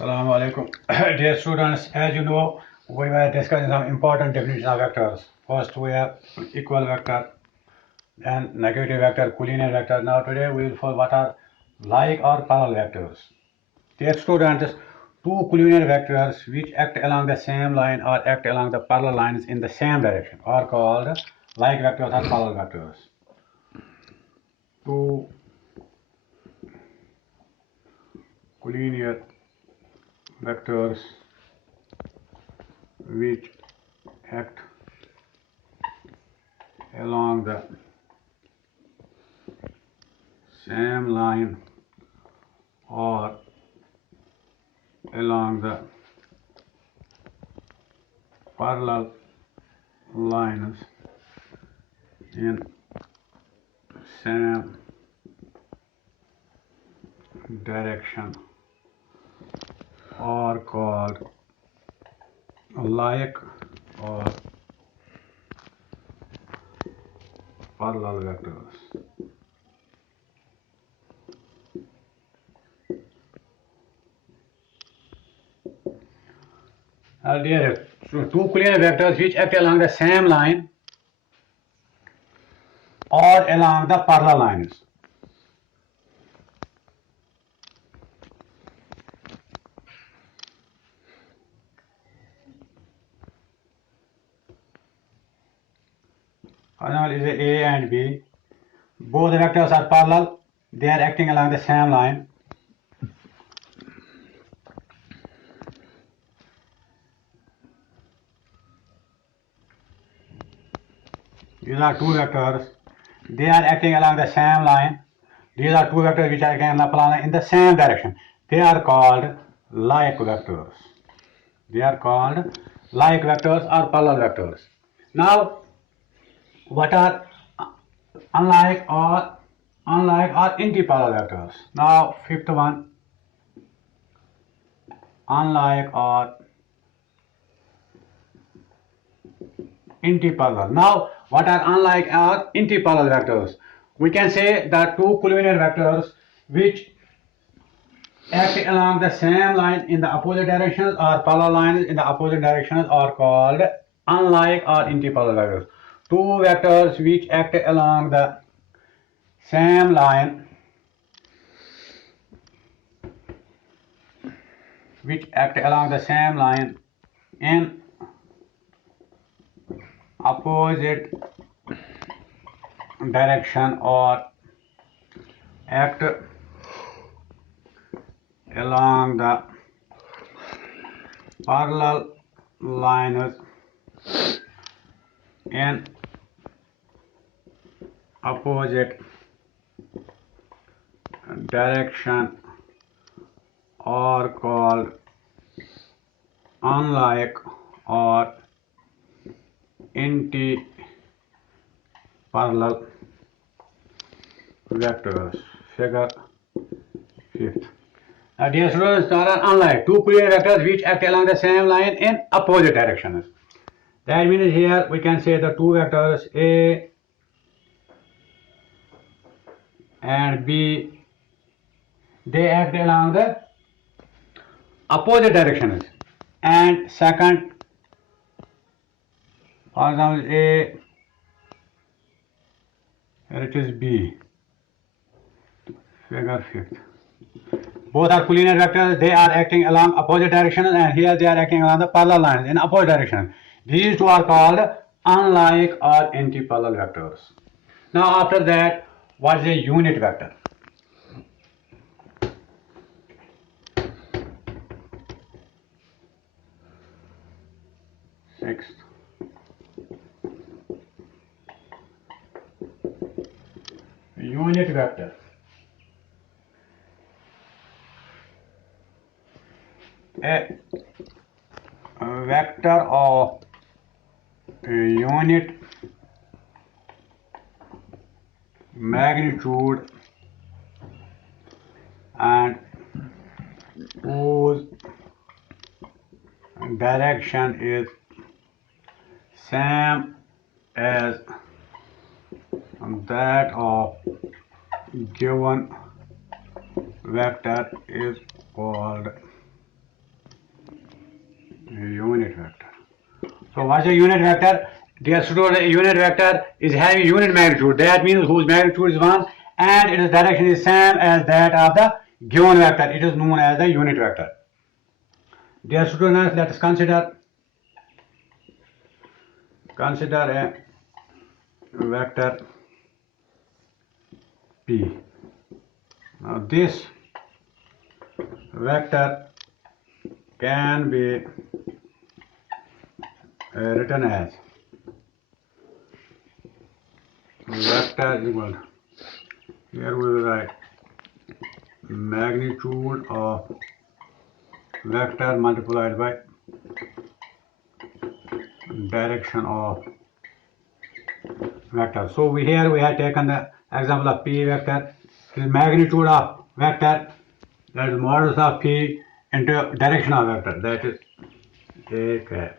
Assalamu alaikum. Dear students, as you know, we were discussing some important definitions of vectors. First, we have equal vector and negative vector, collinear vector. Now, today we will follow what are like or parallel vectors. Dear students, two collinear vectors which act along the same line or act along the parallel lines in the same direction are called like vectors or parallel vectors. Two collinear vectors which act along the same line or along the parallel lines in same direction are called like or parallel vectors. Dear, so two collinear vectors which act along the same line or along the parallel lines. For example, is A and B. Both vectors are parallel. They are acting along the same line. These are two vectors. They are acting along the same line. These are two vectors which are acting along the parallel line in the same direction. They are called like vectors. They are called like vectors or parallel vectors. Now, what are unlike or anti-parallel vectors? Now, fifth one, unlike or anti-parallel. Now, what are unlike or anti-parallel vectors? We can say that two collinear vectors which act along the same line in the opposite directions or parallel lines in the opposite directions are called unlike or anti-parallel vectors. Two vectors which act along the same line in opposite direction or act along the parallel lines in opposite direction are called unlike or anti-parallel vectors. Figure 5th. Dear students, there are unlike two collinear vectors which act along the same line in opposite directions. That means here we can say the two vectors A and B, they act along the opposite directions. And second, for example, A, here it is B. Figure 5th. Both are collinear vectors. They are acting along opposite directions, and here they are acting along the parallel lines in opposite directions. These two are called unlike or anti-parallel vectors. Now, after that, what is a unit vector? Sixth. Unit vector. A vector of a unit magnitude and whose direction is same as that of given vector is called unit vector. So what's a unit vector? Dear student, a unit vector is having unit magnitude. That means whose magnitude is 1 and its direction is same as that of the given vector. It is known as the unit vector. Dear students, let us consider a vector P. Now this vector can be written as vector equal, here we will write magnitude of vector multiplied by direction of vector. So here we have taken the example of P vector. The magnitude of vector, that is modulus of P into direction of vector, that is a cap.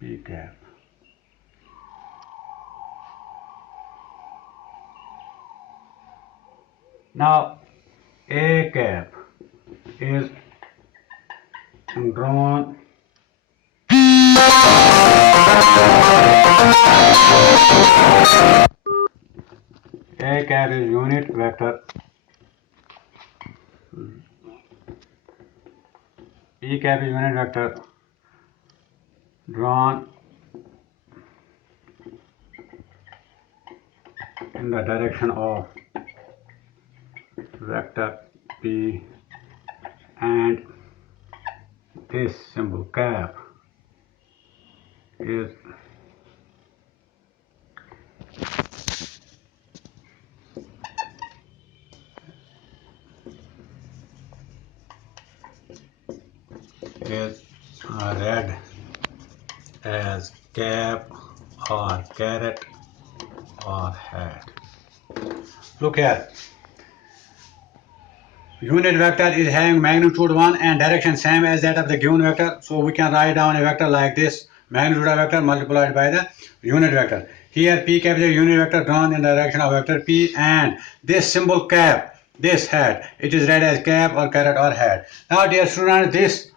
P cap. Now a cap is drawn a cap is unit vector, P cap is unit vector drawn in the direction of vector P, and this symbol cap is read as cap or caret or hat. Look here. Unit vector is having magnitude 1 and direction same as that of the given vector. So we can write down a vector like this, magnitude of vector multiplied by the unit vector. Here P cap is a unit vector drawn in the direction of vector P, and this symbol cap, this hat, it is read as cap or caret or hat. Now dear students, this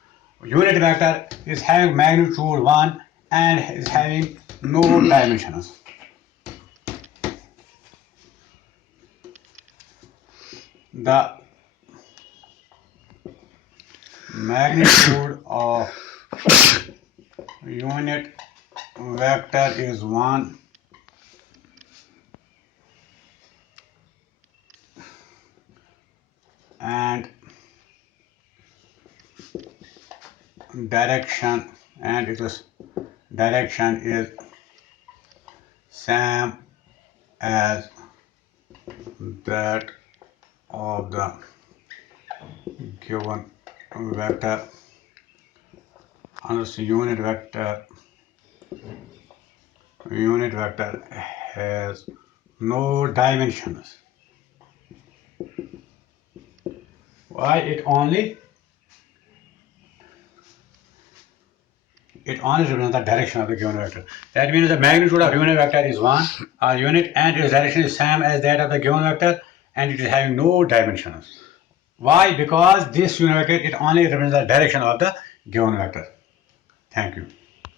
unit vector is having magnitude 1 and is having no dimensions. The magnitude of unit vector is 1 and direction is same as that of the given vector. And unit vector has no dimensions. Why? It only represents the direction of the given vector. That means the magnitude of unit vector is 1 or unit, and its direction is same as that of the given vector, and it is having no dimensions. Why? Because this unit vector, it only represents the direction of the given vector. Thank you.